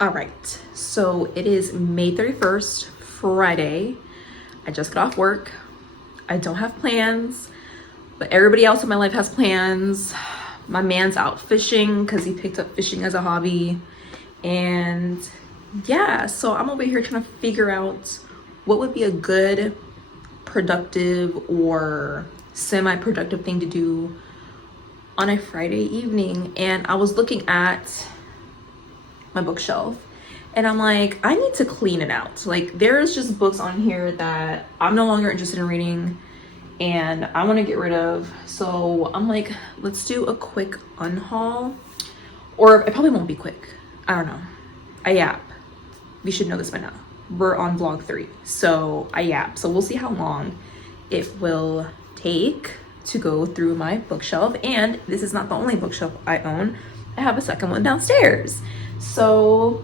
All right, so it is May 31st, Friday. I just got off work. I don't have plans, but everybody else in my life has plans. My man's out fishing because he picked up fishing as a hobby. And yeah, so I'm over here trying to figure out what would be a good, productive or semi-productive thing to do on a Friday evening. And I was looking at my bookshelf and I'm like, I need to clean it out. Like, there's just books on here that I'm no longer interested in reading and I want to get rid of. So I'm like, let's do a quick unhaul. Or it probably won't be quick, I don't know. I yap. We should know this by now. We're on vlog 3, so I yap. So we'll see how long it will take to go through my bookshelf. And this is not the only bookshelf I own. I have a second one downstairs. So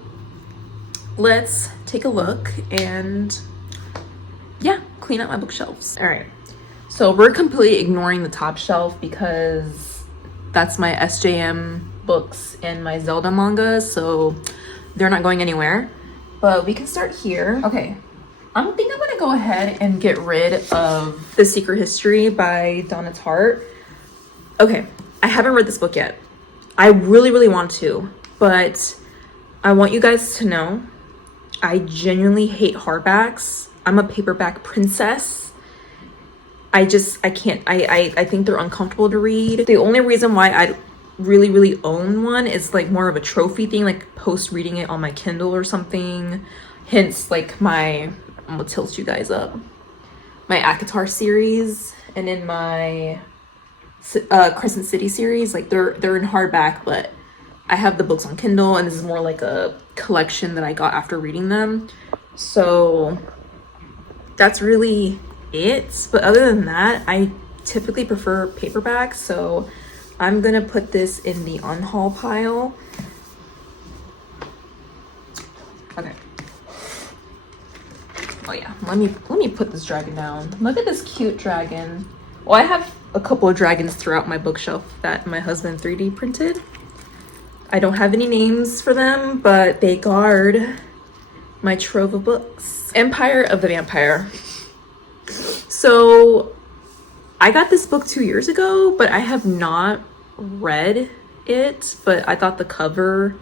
let's take a look and yeah, clean up my bookshelves. All right, so we're completely ignoring the top shelf because that's my SJM books and my Zelda manga, so they're not going anywhere. But we can start here. Okay, I think I'm gonna go ahead and get rid of The Secret History by Donna Tartt. Okay, I haven't read this book yet. I really want to, but I want you guys to know I genuinely hate hardbacks. I'm a paperback princess. I can't. I think they're uncomfortable to read. The only reason why I really own one is like more of a trophy thing, like post reading it on my Kindle or something. Hence, like I'm gonna tilt you guys up. My ACOTAR series and in my Crescent City series, like they're in hardback, but I have the books on Kindle, and this is more like a collection that I got after reading them. So that's really it. But other than that, I typically prefer paperback, so I'm gonna put this in the unhaul pile. Okay. Oh yeah, let me put this dragon down. Look at this cute dragon. Well, I have a couple of dragons throughout my bookshelf that my husband 3D printed. I don't have any names for them, but they guard my trove of books. Empire of the Vampire. So I got this book 2 years ago, but I have not read it, but I thought the cover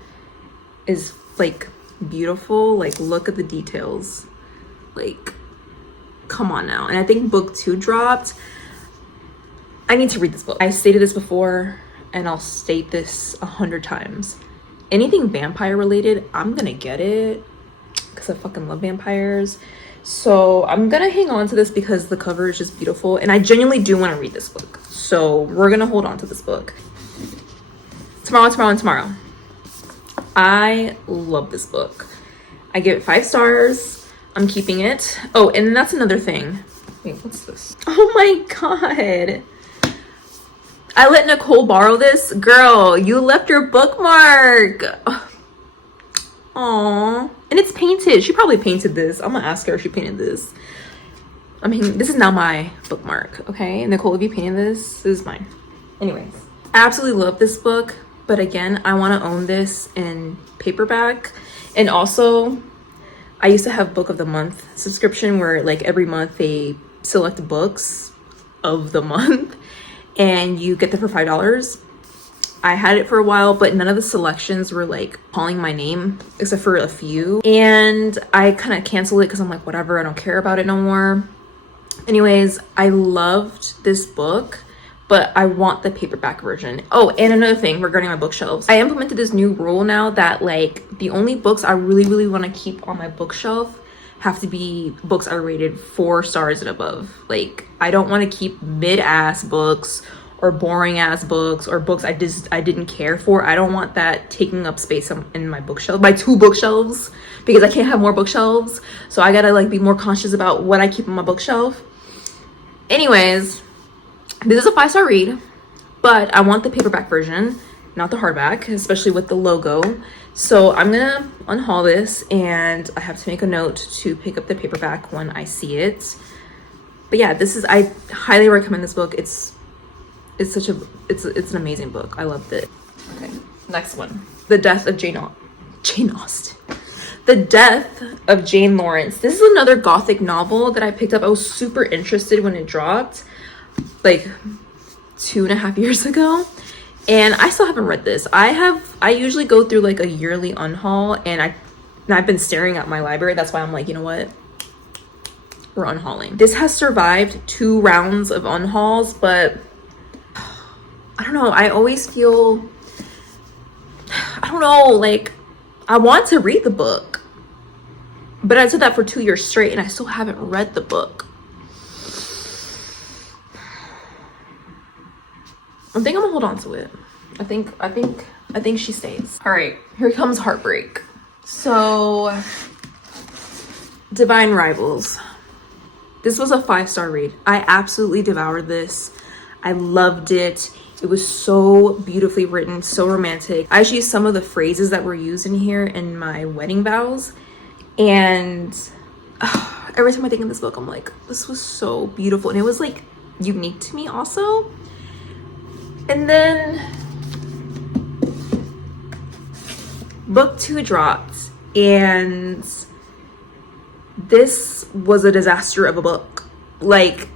is like beautiful. Like, look at the details. Like, come on now. And I think book 2 dropped. I need to read this book. I stated this before and I'll state this 100 times. Anything vampire related, I'm gonna get it because I fucking love vampires. So I'm gonna hang on to this because the cover is just beautiful and I genuinely do want to read this book. So we're gonna hold on to this book. Tomorrow. I love this book. I give it 5 stars. I'm keeping it. Oh, and that's another thing. Wait, what's this? Oh my God. I let Nicole borrow this. Girl, you left your bookmark. Aww. And it's painted. She probably painted this. I'm gonna ask her if she painted this. I mean, this is now my bookmark, okay? Nicole, if you painted this, this is mine. Anyways, I absolutely love this book. But again, I want to own this in paperback. And also, I used to have Book of the Month subscription where like every month they select books of the month and you get them for $5. I had it for a while, but none of the selections were like calling my name except for a few. And I kind of canceled it because I'm like, whatever, I don't care about it no more. Anyways, I loved this book, but I want the paperback version. Oh, and another thing regarding my bookshelves. I implemented this new rule now that like the only books I really want to keep on my bookshelf have to be books I rated 4 stars and above. Like, I don't want to keep mid-ass books or boring ass books or books I didn't care for. I don't want that taking up space in my bookshelf, my 2 bookshelves, because I can't have more bookshelves. So I gotta like be more conscious about what I keep on my bookshelf. Anyways, this is a 5-star read, but I want the paperback version, not the hardback, especially with the logo. So I'm gonna unhaul this and I have to make a note to pick up the paperback when I see it. But yeah, I highly recommend this book. It's an amazing book. I loved it. Okay, next one. The Death of Jane Austen. The Death of Jane Lawrence. This is another gothic novel that I picked up. I was super interested when it dropped, like 2.5 years ago. And I still haven't read this. I usually go through like a yearly unhaul, and I've been staring at my library. That's why I'm like, you know what? We're unhauling. This has survived 2 rounds of unhauls, but I don't know. I always feel, I don't know, like I want to read the book, but I did that for 2 years straight and I still haven't read the book. I think I'm gonna hold on to it. I think she stays. All right, here comes heartbreak. So, Divine Rivals. This was a 5-star read. I absolutely devoured this. I loved it. It was so beautifully written, so romantic. I actually used some of the phrases that were used in here in my wedding vows. And every time I think of this book, I'm like, this was so beautiful. And it was like unique to me also. And then book 2 dropped, and this was a disaster of a book. Like,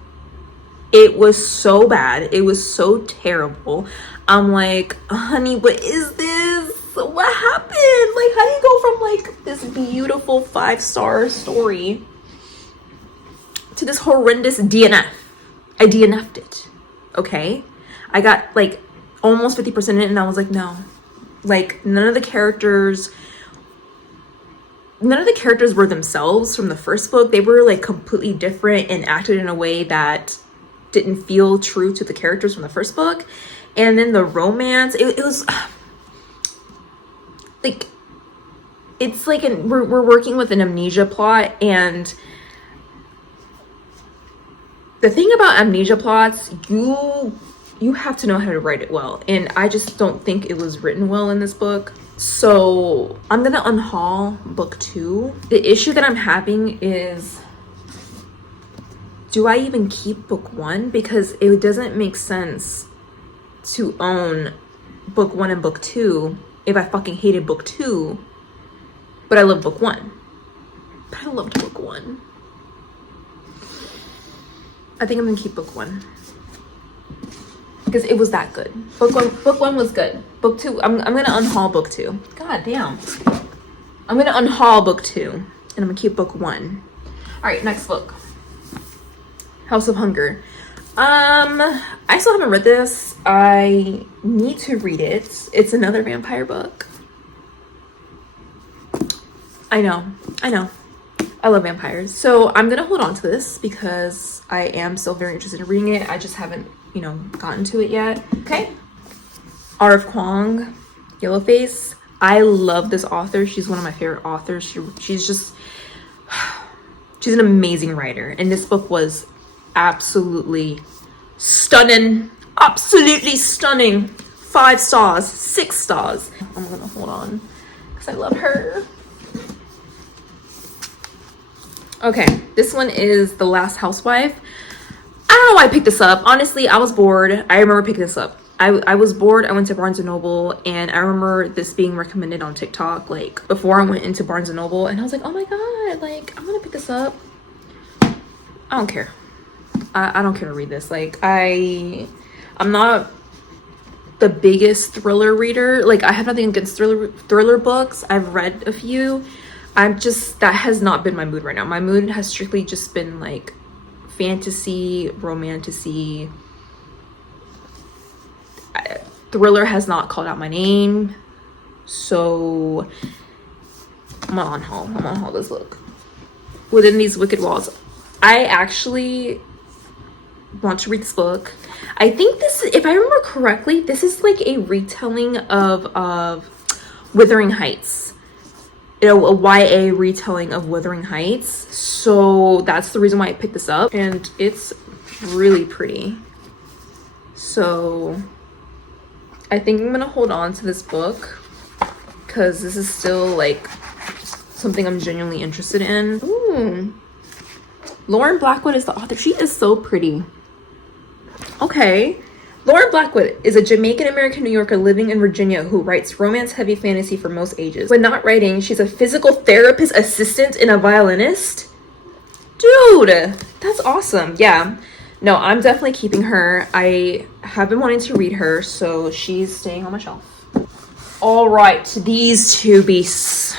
it was so bad. It was so terrible. I'm like, honey, what is this? What happened? Like, how do you go from like this beautiful 5-star story to this horrendous DNF? I DNF'd it. Okay? I got like almost 50% in it, and I was like, no. Like, none of the characters were themselves from the first book. They were like completely different and acted in a way that didn't feel true to the characters from the first book. And then the romance, it was like, it's like we're working with an amnesia plot. And the thing about amnesia plots, you have to know how to write it well, and I just don't think it was written well in this book. So I'm gonna unhaul book 2. The issue that I'm having is, do I even keep book 1? Because it doesn't make sense to own book 1 and book 2 if I fucking hated book 2, but I love book 1. But I loved book 1. I think I'm gonna keep book 1. Because it was that good. Book one was good. Book 2, I'm gonna unhaul book 2. God damn. I'm gonna unhaul book 2, and I'm gonna keep book 1. All right, next book. House of Hunger. I still haven't read this. I need to read it. It's another vampire book. I know. I love vampires. So I'm gonna hold on to this because I am still very interested in reading it. I just haven't, gotten to it yet. Okay. R.F. Kuang, Yellowface. I love this author. She's one of my favorite authors. She's an amazing writer. And this book was absolutely stunning. Absolutely stunning. 5 stars, 6 stars. I'm gonna hold on because I love her. Okay, this one is The Last Housewife. I don't know why I picked this up. Honestly, I was bored. I remember picking this up. I was bored. I went to Barnes & Noble, and I remember this being recommended on TikTok, like, before I went into Barnes & Noble, and I was like, oh my god, like, I'm gonna pick this up. I don't care. I don't care to read this. Like, I'm not the biggest thriller reader. Like, I have nothing against thriller books. I've read a few. That has not been my mood right now. My mood has strictly just been like fantasy, romantasy. Thriller has not called out my name. So I'm gonna unhaul this book. Within These Wicked Walls. I actually want to read this book. I think this, if I remember correctly, this is like a retelling of Wuthering Heights. A YA retelling of Wuthering Heights. So that's the reason why I picked this up, and it's really pretty. So I think I'm gonna hold on to this book because this is still like something I'm genuinely interested in. Ooh, Lauren Blackwood is the author. She is so pretty. Okay, Lauren Blackwood is a Jamaican-American New Yorker living in Virginia who writes romance-heavy fantasy for most ages. When not writing, she's a physical therapist assistant and a violinist. Dude, that's awesome. Yeah. No, I'm definitely keeping her. I have been wanting to read her, so she's staying on my shelf. All right, these two beasts.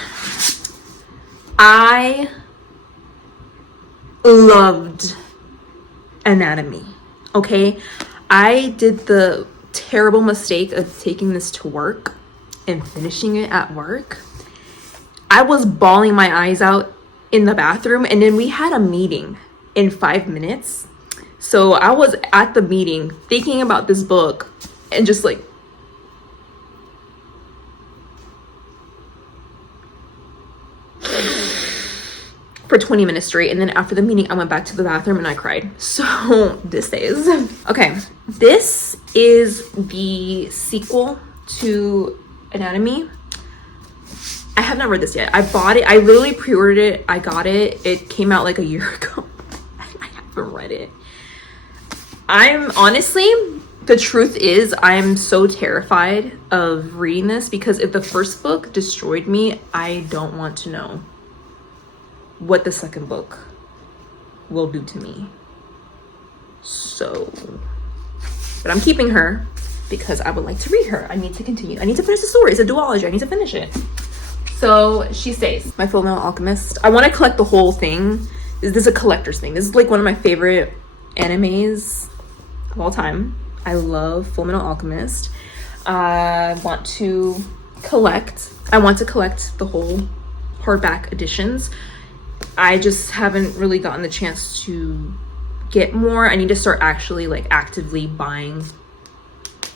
I loved anatomy, okay? I did the terrible mistake of taking this to work and finishing it at work. I was bawling my eyes out in the bathroom, and then we had a meeting in 5 minutes. So I was at the meeting thinking about this book and just like, for 20 minutes straight. And then after the meeting, I went back to the bathroom and I cried. So this stays. Okay, this is the sequel to Anatomy. I have not read this yet. I bought it. I literally pre-ordered it. I got it. It came out like a year ago. I haven't read it. I'm honestly, the truth is, I'm so terrified of reading this because if the first book destroyed me, I don't want to know what the second book will do to me. So, but I'm keeping her because I would like to read her. I need to continue. I need to finish the story. It's a duology. I need to finish it. So she stays. My Full Metal Alchemist. I want to collect the whole thing. This is a collector's thing. This is like one of my favorite animes of all time. I love Full Metal Alchemist. I want to collect the whole hardback editions. I just haven't really gotten the chance to get more. I need to start actually like actively buying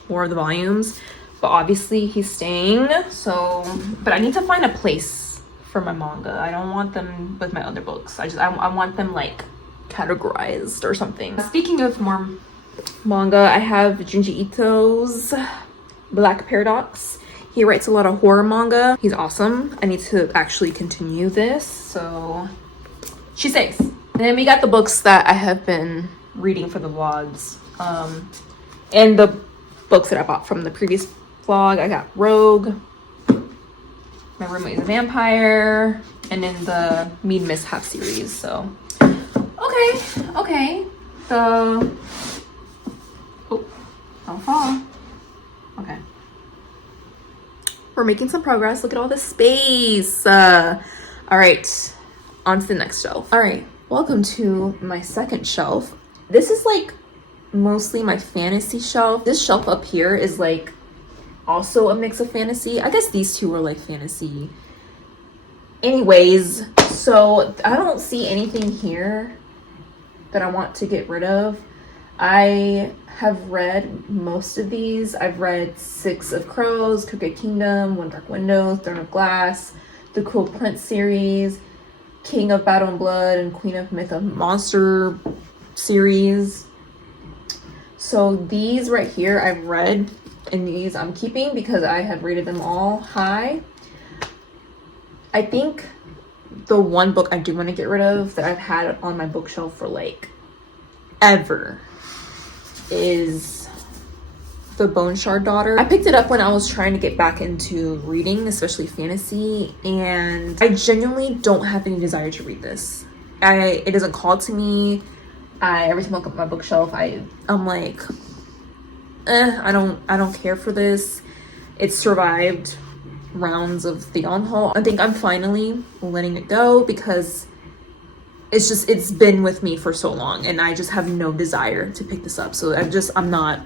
more of the volumes, but obviously he's staying. So, but I need to find a place for my manga. I don't want them with my other books. I want them like categorized or something. Speaking of more manga, I have Junji Ito's Black Paradox. He writes a lot of horror manga. He's awesome. I need to actually continue this. So she stays. And then we got the books that I have been reading for the vlogs. And the books that I bought from the previous vlog. I got Rogue, My Roommate is a Vampire, and then the Mead Mishap series. So okay. So don't fall. Okay. We're making some progress. Look at all this space. All right, on to the next shelf. All right, welcome to my second shelf. This is like mostly my fantasy shelf. This shelf up here is like also a mix of fantasy. I guess these two are like fantasy. Anyways, so I don't see anything here that I want to get rid of. I have read most of these. I've read Six of Crows, Crooked Kingdom, One Dark Window, Throne of Glass, the Cruel Prince series, King of Battle and Blood, and Queen of Myth of Monster series. So these right here I've read, and these I'm keeping because I have rated them all high. I think the one book I do want to get rid of that I've had on my bookshelf for like ever is The Bone Shard Daughter. I picked it up when I was trying to get back into reading, especially fantasy, and I genuinely don't have any desire to read this. It doesn't call to me. Every time I look up my bookshelf, I'm like, I don't care for this. It's survived rounds of the Unhaul. I think I'm finally letting it go because it's been with me for so long and I just have no desire to pick this up. So I'm not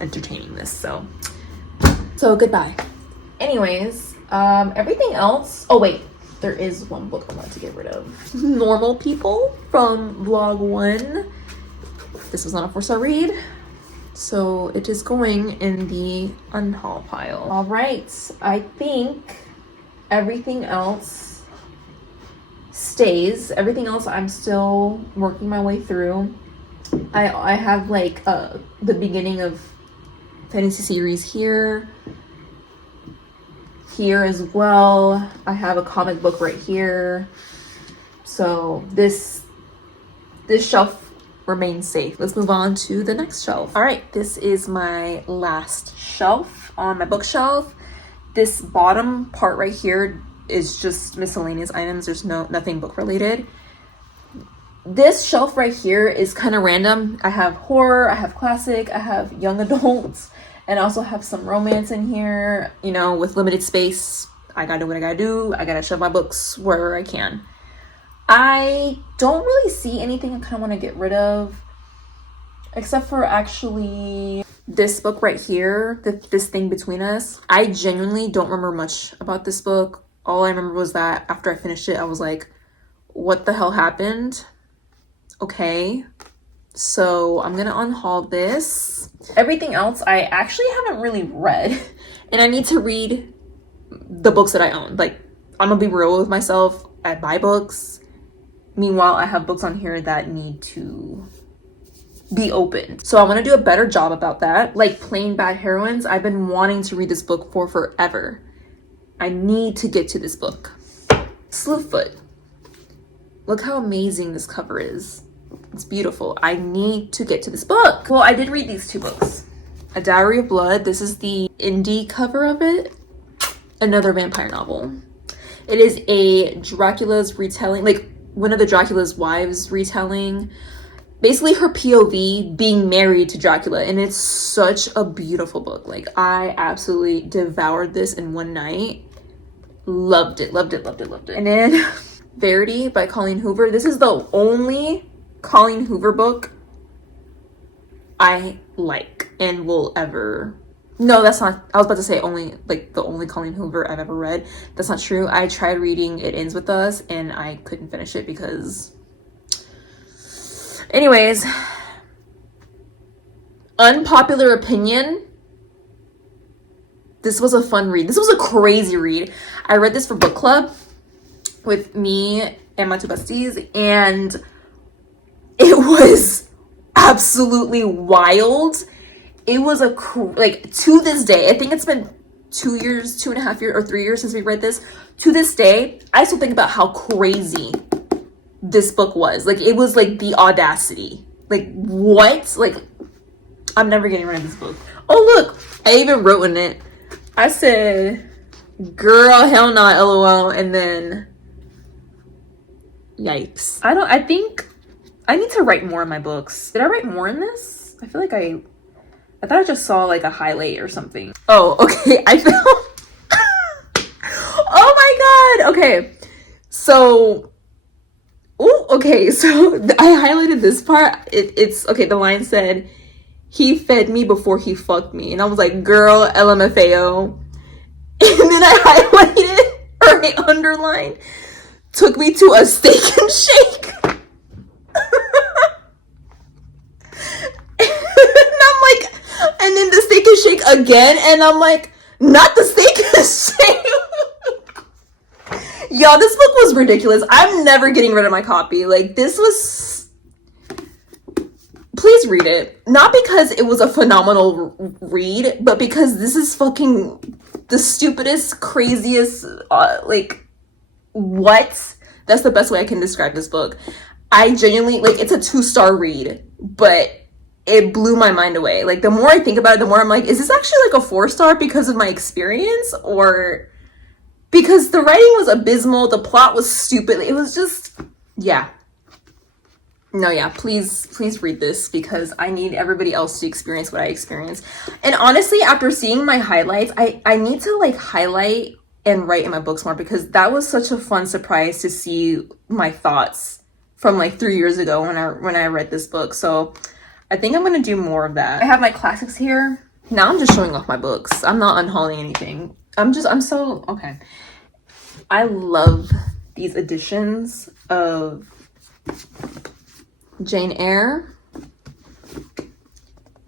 entertaining this. So goodbye. Anyways, everything else. Oh wait, there is one book I want to get rid of. Normal People from vlog 1. This was not a 4-star read, so it is going in the unhaul pile. All right, I think everything else stays. Everything else I'm still working my way through. I have like the beginning of fantasy series here as well. I have a comic book right here. So this shelf remain safe. Let's move on to the next shelf. All right, this is my last shelf on my bookshelf. This bottom part right here is just miscellaneous items. There's nothing book related. This shelf right here is kind of random. I have horror, I have classic, I have young adults, and I also have some romance in here. You know, with limited space, I gotta do what I gotta do. I gotta shove my books wherever I can. I don't really see anything I kind of want to get rid of, except for actually this book right here, this thing between us. I genuinely don't remember much about this book. All I remember was that after I finished it, I was like, what the hell happened? Okay, so I'm gonna unhaul this. Everything else I actually haven't really read, and I need to read the books that I own. Like, I'm gonna be real with myself. I buy books. Meanwhile, I have books on here that need to be opened. So I want to do a better job about that. Like Plain Bad Heroines, I've been wanting to read this book for forever. I need to get to this book. Slewfoot. Look how amazing this cover is. It's beautiful. I need to get to this book. Well, I did read these two books. A Diary of Blood. This is the indie cover of it. Another vampire novel. It is a Dracula's retelling, like one of the Dracula's wives retelling. Basically her POV being married to Dracula, and it's such a beautiful book. Like, I absolutely devoured this in one night. Loved it, loved it, loved it, loved it. And then Verity by Colleen Hoover. This is the only Colleen Hoover book I like and will ever... No, that's not... I was about to say only, like, the only Colleen Hoover I've ever read. That's not true. I tried reading It Ends With Us, and I couldn't finish it because... Anyways, unpopular opinion. This was a fun read. This was a crazy read. I read this for book club with me and my two besties, and it was absolutely wild. It was like, to this day, I think it's been 2 years, 2.5 years, or 3 years since we read this. To this day, I still think about how crazy this book was. Like, it was like the audacity. Like, what? Like, I'm never getting rid of this book. Oh, look, I even wrote in it. I said, girl, hell nah, LOL, and then yikes. I think I need to write more in my books. Did I write more in this? I feel like I thought I just saw like a highlight or something. Oh, okay. I feel oh my god. Okay. So okay, so I highlighted this part. It's okay, the line said, he fed me before he fucked me. And I was like, girl, LMFAO. And then I highlighted, or I underlined, took me to a steak and shake. And I'm like, and then the steak and shake again. And I'm like, not the steak and shake. Y'all, this book was ridiculous. I'm never getting rid of my copy. Like, this was... Please read it. Not because it was a phenomenal read, but because this is fucking the stupidest, craziest, like, what? That's the best way I can describe this book. I genuinely, like, it's a 2-star read, but it blew my mind away. Like, the more I think about it, the more I'm like, is this actually like a 4-star because of my experience, or... Because the writing was abysmal, the plot was stupid. It was just, yeah. No, yeah, please read this, because I need everybody else to experience what I experienced. And honestly, after seeing my highlights, I need to like highlight and write in my books more, because that was such a fun surprise to see my thoughts from like 3 years ago when I read this book. So I think I'm gonna do more of that. I have my classics here. Now I'm just showing off my books. I'm not unhauling anything. I'm so, okay. I love these editions of Jane Eyre,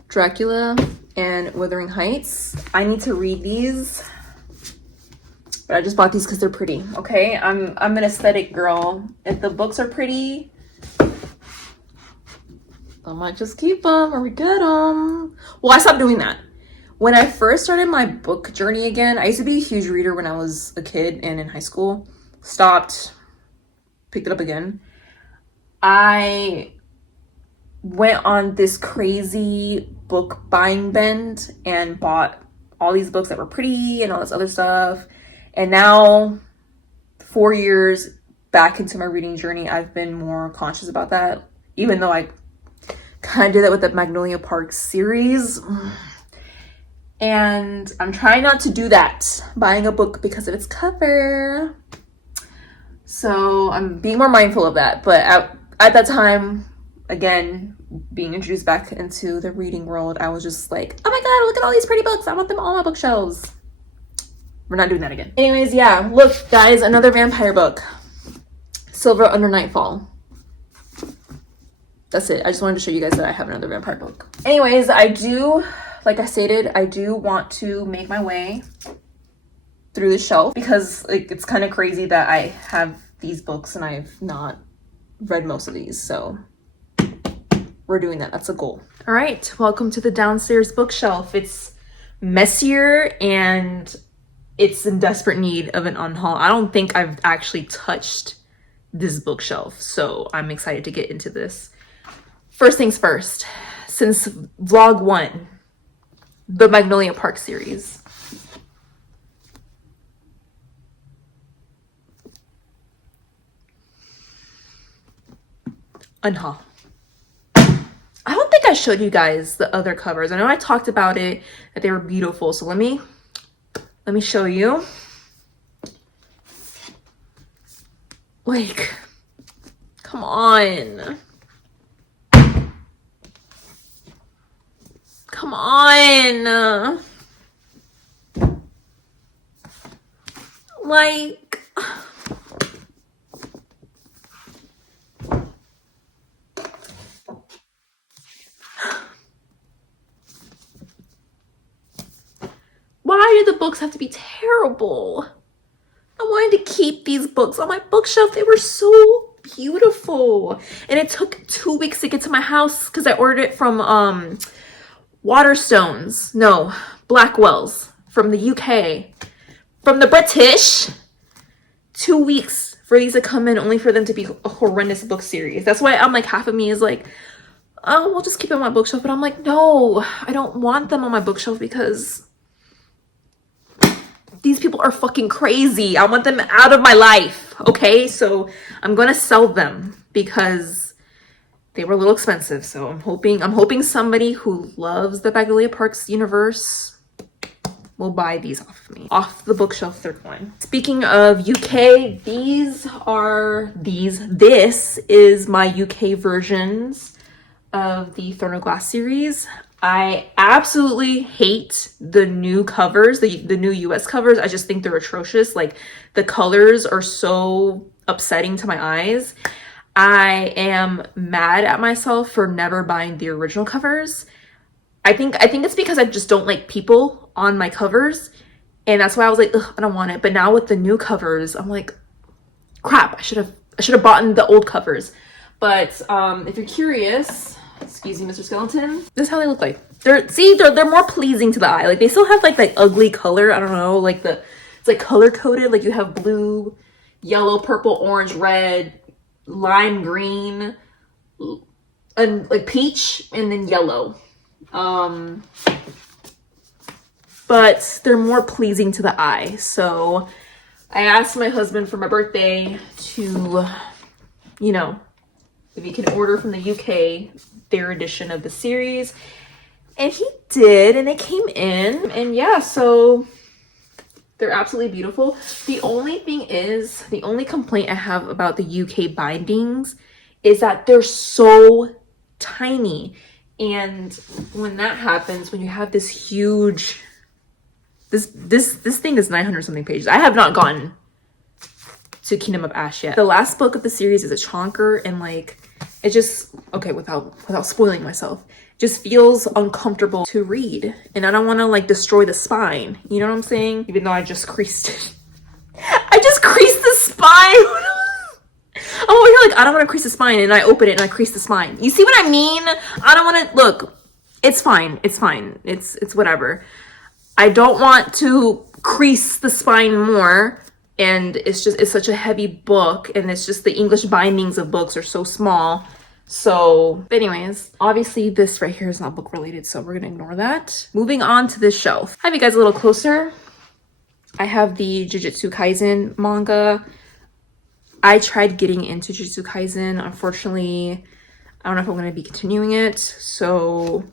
Dracula, and Wuthering Heights. I need to read these, but I just bought these because they're pretty, okay? I'm an aesthetic girl. If the books are pretty, I might just keep them or get them. Well, I stopped doing that. When I first started my book journey again, I used to be a huge reader when I was a kid and in high school. Stopped, picked it up again. I went on this crazy book buying bend and bought all these books that were pretty and all this other stuff. And now, 4 years back into my reading journey, I've been more conscious about that, even though I kind of did that with the Magnolia Park series. And I'm trying not to do that, buying a book because of its cover. So I'm being more mindful of that. But at that time, again, being introduced back into the reading world, I was just like, oh my god, look at all these pretty books. I want them all on my bookshelves. We're not doing that again. Anyways, yeah, look, guys, another vampire book. Silver Under Nightfall. That's it. I just wanted to show you guys that I have another vampire book. Anyways, like I stated, I do want to make my way through the shelf because like it's kind of crazy that I have these books and I've not read most of these. So we're doing that. That's a goal. All right. Welcome to the downstairs bookshelf. It's messier and it's in desperate need of an unhaul. I don't think I've actually touched this bookshelf, so I'm excited to get into this. First things first, since vlog 1, the Magnolia Park series. Unhaul. I don't think I showed you guys the other covers. I know I talked about it, that they were beautiful. So let me show you. Like, come on. Come on. Like, why do the books have to be terrible? I wanted to keep these books on my bookshelf. They were so beautiful. And it took 2 weeks to get to my house because I ordered it from Blackwell's from the UK. From the British. 2 weeks for these to come in, only for them to be a horrendous book series. That's why I'm like, half of me is like, oh, we'll just keep them on my bookshelf. But I'm like, no, I don't want them on my bookshelf because these people are fucking crazy. I want them out of my life. Okay, so I'm gonna sell them because they were a little expensive. So I'm hoping somebody who loves the Magnolia Parks universe will buy these off of me. Off the bookshelf, third one. Speaking of UK, this is my UK versions of the Throne of Glass series. I absolutely hate the new covers, the new US covers. I just think they're atrocious. Like, the colors are so upsetting to my eyes. I am mad at myself for never buying the original covers. I think it's because I just don't like people on my covers. And that's why I was like, ugh, I don't want it. But now with the new covers, I'm like, crap, I should have bought the old covers. But if you're curious, excuse me, Mr. Skeleton, this is how they look like. They're more pleasing to the eye. Like, they still have like ugly color. I don't know, like it's like color coded. Like, you have blue, yellow, purple, orange, red, lime green, and like peach, and then yellow. But they're more pleasing to the eye. So I asked my husband for my birthday to, you know, if he can order from the UK their edition of the series, and he did, and they came in, and yeah, so they're absolutely beautiful. The only complaint I have about the UK bindings is that they're so tiny. And when that happens, when you have this huge, this thing is 900 something pages. I have not gotten to Kingdom of Ash yet. The last book of the series is a chonker, and like, it just, okay, without spoiling myself, just feels uncomfortable to read. And I don't want to like destroy the spine. You know what I'm saying? Even though I just creased it. I just creased the spine. I'm over here like, I don't want to crease the spine, and I open it and I crease the spine. You see what I mean? I don't want to, look, it's fine. It's fine. It's whatever. I don't want to crease the spine more. And it's such a heavy book, and it's just the English bindings of books are so small. So anyways, obviously this right here is not book related, so we're gonna ignore that. Moving on to this shelf. Have you guys a little closer. I have the Jujutsu Kaisen manga. I tried getting into Jujutsu Kaisen. Unfortunately, I don't know if I'm going to be continuing it, so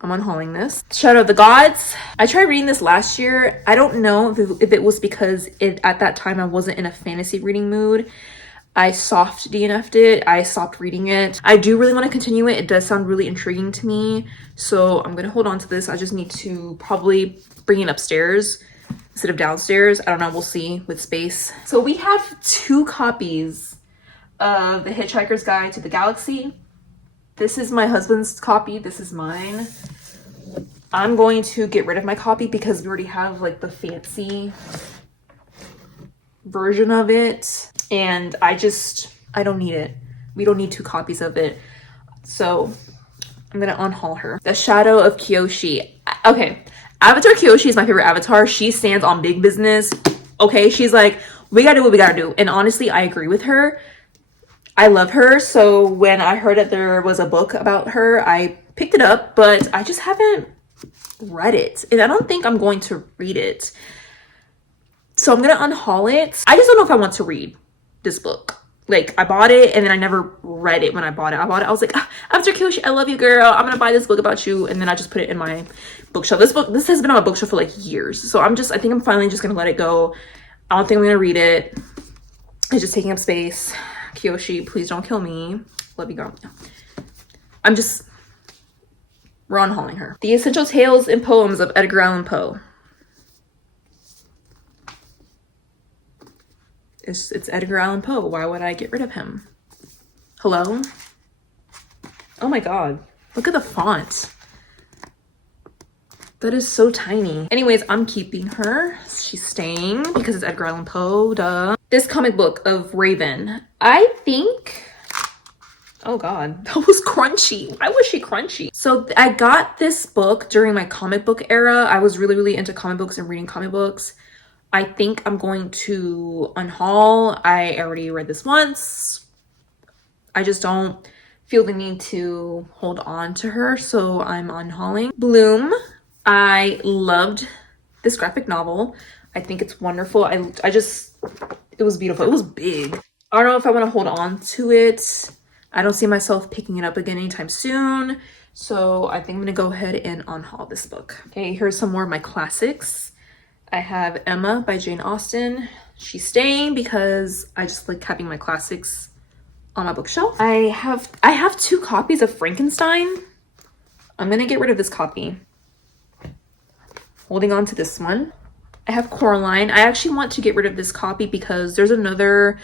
I'm unhauling this. Shadow of the Gods. I tried reading this last year. I don't know if it was because at that time I wasn't in a fantasy reading mood. I soft DNF'd it. I stopped reading it. I do really want to continue it. It does sound really intriguing to me, so I'm going to hold on to this. I just need to probably bring it upstairs instead of downstairs. I don't know, we'll see with space. So we have 2 copies of The Hitchhiker's Guide to the Galaxy. This is my husband's copy, this is mine. I'm going to get rid of my copy because we already have like the fancy version of it, and I don't need it. We don't need 2 copies of it. So I'm gonna unhaul her. The Shadow of Kyoshi. Okay, Avatar Kyoshi is my favorite avatar. She stands on big business. Okay, she's like, we gotta do what we gotta do. And honestly, I agree with her. I love her. So when I heard that there was a book about her, I picked it up, but I just haven't read it. And I don't think I'm going to read it. So I'm gonna unhaul it. I just don't know if I want to read this book. Like, I bought it and then I never read it when I bought it. I was like, After Kyoshi, I love you, girl. I'm gonna buy this book about you. And then I just put it in my bookshelf. This has been on my bookshelf for like years. So I think I'm finally just gonna let it go. I don't think I'm gonna read it. It's just taking up space. Kyoshi, please don't kill me. Love you, girl. We're unhauling her. The Essential Tales and Poems of Edgar Allan Poe. It's Edgar Allan Poe. Why would I get rid of him? Hello? Oh my god. Look at the font. That is so tiny. Anyways, I'm keeping her. She's staying because it's Edgar Allan Poe, duh. This comic book of Raven. I think... Oh god, that was crunchy. Why was she crunchy? So I got this book during my comic book era. I was really, really into comic books and reading comic books. I think I'm going to unhaul. I already read this once. I just don't feel the need to hold on to her, so I'm unhauling. Bloom. I loved this graphic novel. I think it's wonderful. It was beautiful. It was big. I don't know if I want to hold on to it. I don't see myself picking it up again anytime soon. So I think I'm going to go ahead and unhaul this book. Okay, here's some more of my classics. I have Emma by Jane Austen. She's staying because I just like having my classics on my bookshelf. I have 2 copies of Frankenstein. I'm gonna get rid of this copy. Holding on to this one. I have Coraline. I actually want to get rid of this copy because there's another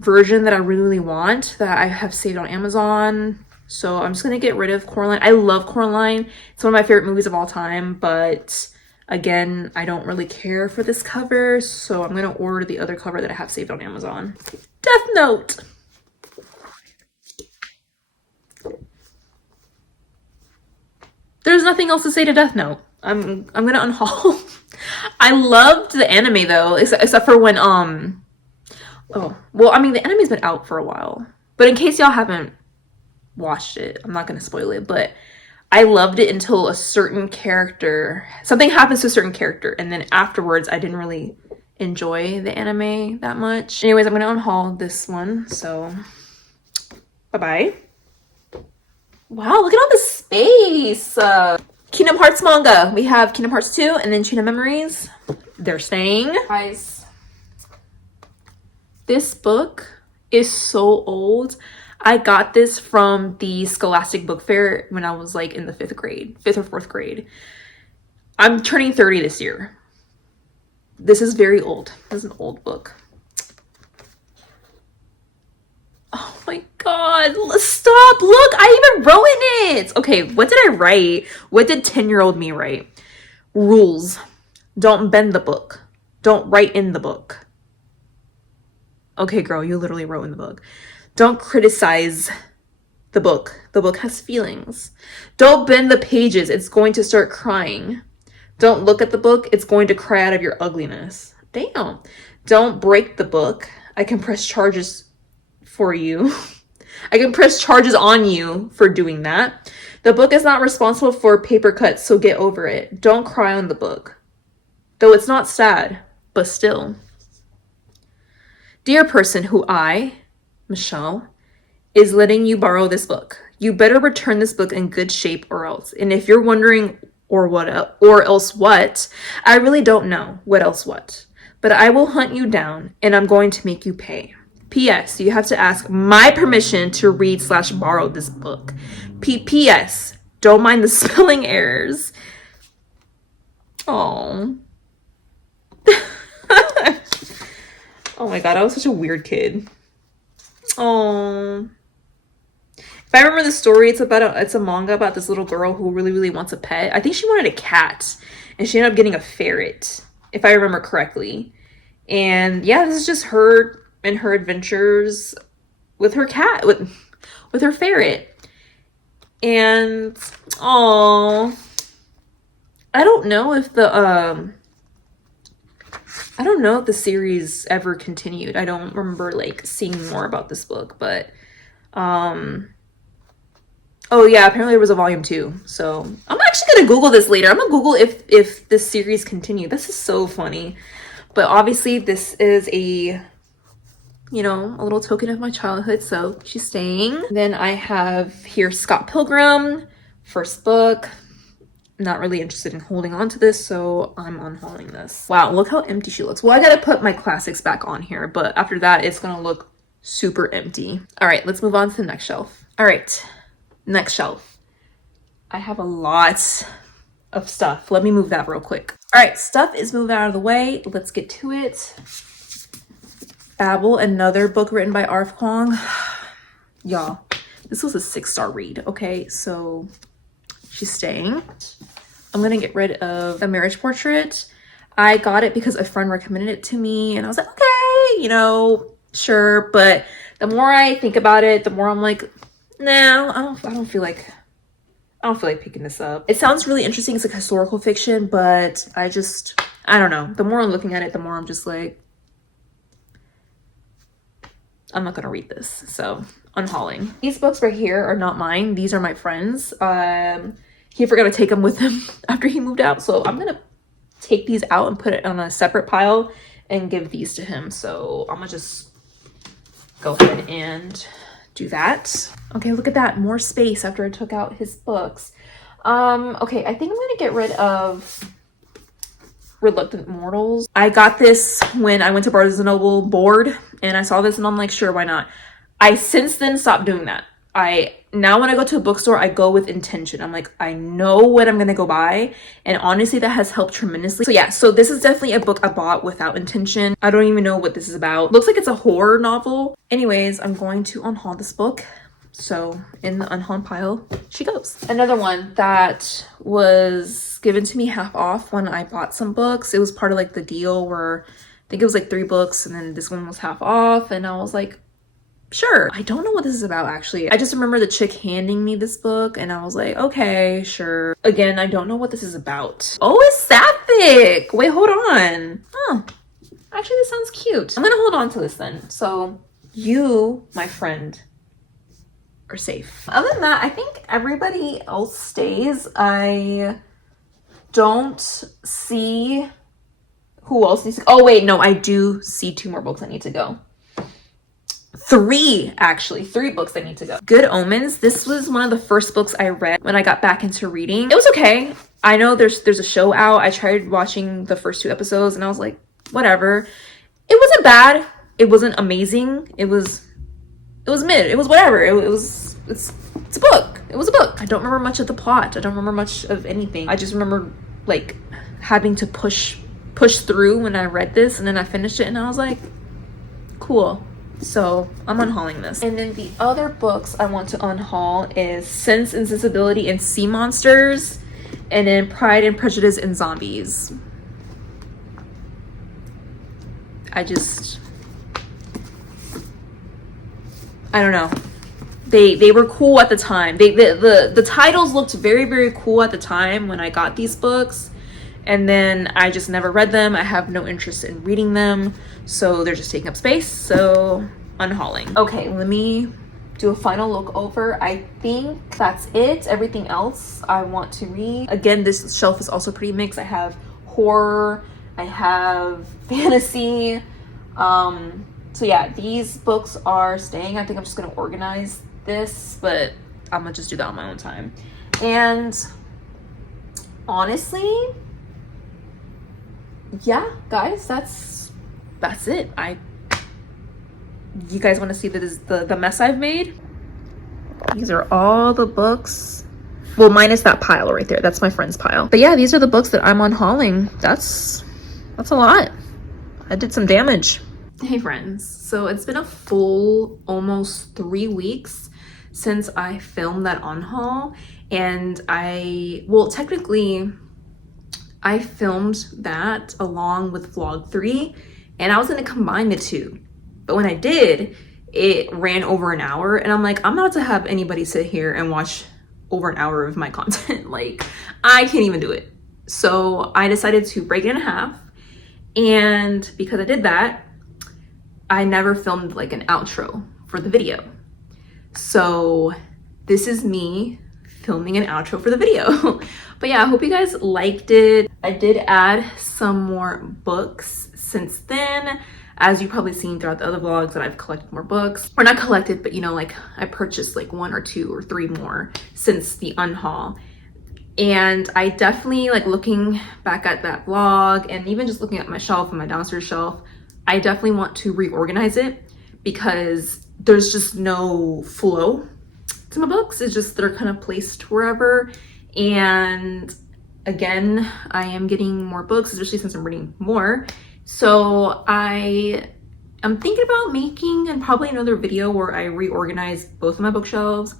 version that I really want that I have saved on Amazon. So I'm just gonna get rid of Coraline. I love Coraline. It's one of my favorite movies of all time, but again, I don't really care for this cover, so I'm gonna order the other cover that I have saved on Amazon. Death Note! There's nothing else to say to Death Note. I'm gonna unhaul. I loved the anime though, except for when oh, well, I mean the anime's been out for a while. But in case y'all haven't watched it, I'm not gonna spoil it, but I loved it until something happens to a certain character, and then afterwards I didn't really enjoy the anime that much. Anyways, I'm gonna unhaul this one, so bye-bye. Wow, look at all the space. Kingdom Hearts manga. We have Kingdom Hearts 2 and then Chain of Memories. They're staying. Guys, this book is so old. I got this from the Scholastic Book Fair when I was like in the 5th or 4th grade. I'm turning 30 this year. This is very old. This is an old book. Oh my god, stop. Look, I even wrote in it. Okay, what did I write? What did 10-year-old me write? Rules. Don't bend the book. Don't write in the book. Okay, girl, you literally wrote in the book. Don't criticize the book. The book has feelings. Don't bend the pages. It's going to start crying. Don't look at the book. It's going to cry out of your ugliness. Damn. Don't break the book. I can press charges for you. I can press charges on you for doing that. The book is not responsible for paper cuts, so get over it. Don't cry on the book. Though it's not sad, but still. Dear person who I, Michelle, is letting you borrow this book. You better return this book in good shape or else. And if you're wondering or else what, I really don't know what else what. But I will hunt you down and I'm going to make you pay. P.S. You have to ask my permission to read/borrow this book. P.S. Don't mind the spelling errors. Oh. Oh my god, I was such a weird kid. Oh. If I remember the story, it's a manga about this little girl who really wants a pet. I think she wanted a cat and she ended up getting a ferret, if I remember correctly. And yeah, this is just her and her adventures with her cat, with her ferret. And oh, I don't know if the series ever continued. I don't remember like seeing more about this book, but oh yeah, apparently there was a volume 2. So I'm actually gonna Google this later. I'm gonna Google if this series continued. This is so funny. But obviously this is a little token of my childhood, so she's staying. Then I have here Scott Pilgrim, first book. Not really interested in holding on to this, so I'm unhauling this. Wow, look how empty she looks. Well, I gotta put my classics back on here, but after that, it's gonna look super empty. All right, let's move on to the next shelf. All right, next shelf. I have a lot of stuff. Let me move that real quick. All right, stuff is moved out of the way. Let's get to it. Babel, another book written by Arf Kwong. Y'all, this was a 6-star read, okay? So she's staying. I'm gonna get rid of A Marriage Portrait. I got it because a friend recommended it to me and I was like, okay, sure. But the more I think about it, the more I'm like, no, I don't feel like picking this up. It sounds really interesting. It's like historical fiction, but I don't know. The more I'm looking at it, the more I'm just like, I'm not gonna read this. So unhauling. These books right here are not mine. These are my friends. He forgot to take them with him after he moved out. So I'm gonna take these out and put it on a separate pile and give these to him. So I'm gonna just go ahead and do that. Okay, look at that. More space after I took out his books. Okay, I think I'm gonna get rid of Reluctant Mortals. I got this when I went to Barnes & Noble bored and I saw this and I'm like, sure, why not? I since then stopped doing that. Now when I go to a bookstore, I go with intention. I'm like, I know what I'm gonna go buy. And honestly, that has helped tremendously. So yeah, so this is definitely a book I bought without intention. I don't even know what this is about. Looks like it's a horror novel. Anyways, I'm going to unhaul this book. So in the unhaul pile, she goes. Another one that was given to me half off when I bought some books. It was part of like the deal where I think it was like 3 books and then this one was half off. And I was like, sure. I don't know what this is about actually. I just remember the chick handing me this book and I was like, okay, sure. Again, I don't know what this is about. Oh, it's Sapphic. Wait, hold on. Huh. Actually, this sounds cute. I'm gonna hold on to this then. So you, my friend, are safe. Other than that, I think everybody else stays. I don't see who else needs to. Oh wait, no, I do see 2 more books that need to go. 3 books that need to go. Good Omens. This was one of the first books I read when I got back into reading. It was okay. I know there's a show out. I tried watching the first 2 episodes and I was like, whatever. It wasn't bad. It wasn't amazing. It was mid. It was whatever. It's a book. It was a book. I don't remember much of the plot. I don't remember much of anything. I just remember like having to push through when I read this and then I finished it and I was like, cool. So I'm unhauling this. And then the other books I want to unhaul is Sense and Sensibility and Sea Monsters, and then Pride and Prejudice and Zombies. I don't know. They were cool at the time. The titles looked very cool at the time when I got these books. And then I just never read them. I have no interest in reading them. So they're just taking up space. So unhauling. Okay, let me do a final look over. I think that's it. Everything else I want to read. Again, this shelf is also pretty mixed. I have horror, I have fantasy. So yeah, these books are staying. I think I'm just gonna organize this, but I'm gonna just do that on my own time. And honestly, yeah, guys, that's it. You guys want to see the mess I've made? These are all the books, well, minus that pile right there. That's my friend's pile. But yeah, these are the books that I'm unhauling. That's a lot. I did some damage. Hey friends, so it's been a full almost 3 weeks since I filmed that unhaul, and technically I filmed that along with vlog 3, and I was gonna combine the two. But when I did, it ran over an hour, and I'm like, I'm not to have anybody sit here and watch over an hour of my content. Like, I can't even do it. So I decided to break it in half. And because I did that, I never filmed like an outro for the video. So this is me filming an outro for the video. But yeah, I hope you guys liked it. I did add some more books since then. As you've probably seen throughout the other vlogs, that I've collected more books. Or not collected, but you know, like I purchased like 1 or 2 or 3 more since the unhaul. And I definitely, like, looking back at that vlog and even just looking at my shelf and my downstairs shelf, I definitely want to reorganize it because there's just no flow to my books. It's just they're kind of placed wherever. And again, I am getting more books, especially since I'm reading more. So I'm thinking about making probably another video where I reorganize both of my bookshelves.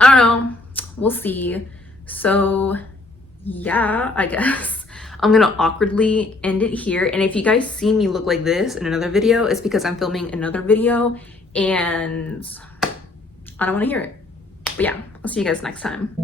I don't know, we'll see. So yeah, I guess I'm gonna awkwardly end it here. And if you guys see me look like this in another video, it's because I'm filming another video and I don't want to hear it. But yeah, I'll see you guys next time.